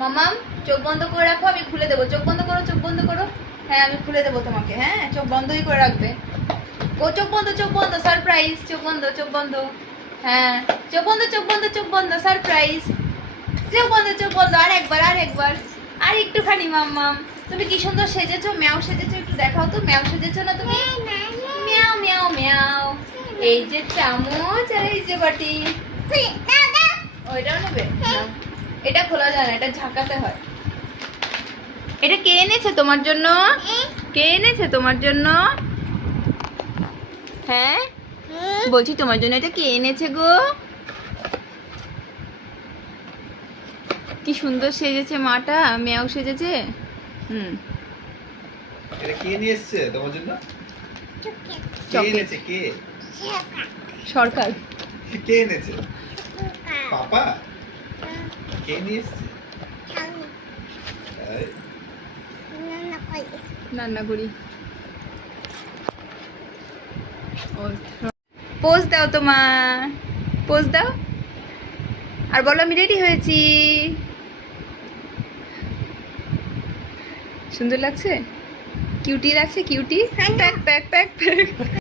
মামাম চোখ বন্ধ করে রাখো, আমি খুলে দেবো। চোখ বন্ধ করো, চোখ বন্ধ করো। হ্যাঁ আমি খুলে দেবো তোমাকে। হ্যাঁ চোখ বন্ধই করে রাখবে। ও চোখ বন্ধ, চোখ বন্ধ, সারপ্রাইজ। চোখ বন্ধ, চোখ বন্ধ। হ্যাঁ চোখ বন্ধ, চোখ বন্ধ, চোখ বন্ধ, সারপ্রাইজ। চোখ বন্ধ, চোখ বন্ধ। আর একবার, আর একবার, আর একটুখানি। মাম্মাম তুমি কি সুন্দর সেজেছো, ম্যাও সেজেছো, একটু দেখাও তো। ম্যাও সেজেছো না তুমি? ম্যাও ম্যাও ম্যাও। এই যে চামচ আর এই যে বাটি। ওইটাও নেবে? নাও। এটা খোলা যায় না, এটা ঝাঁকাতে হয়। এটা কে এনেছে তোমার জন্য? কে এনেছে তোমার জন্য? হ্যাঁ বলছি তোমার জন্য এটা কে এনেছে গো? কি সুন্দর সেজেছে মাটা, ম্যাও সেজেছে। এটা কে নিয়ে এসেছে তোমার জন্য? কে এনেছে? কে? সরকার। কে এনেছে? পাপা? কে নিয়ে এসেছে? এই, রান্না করি। পোজ দাও তোমার, পোজ দাও। আর বলো আমি রেডি হয়েছি। সুন্দর লাগছে? কিউটি লাগছে? Cutie? Pack pack pack pack.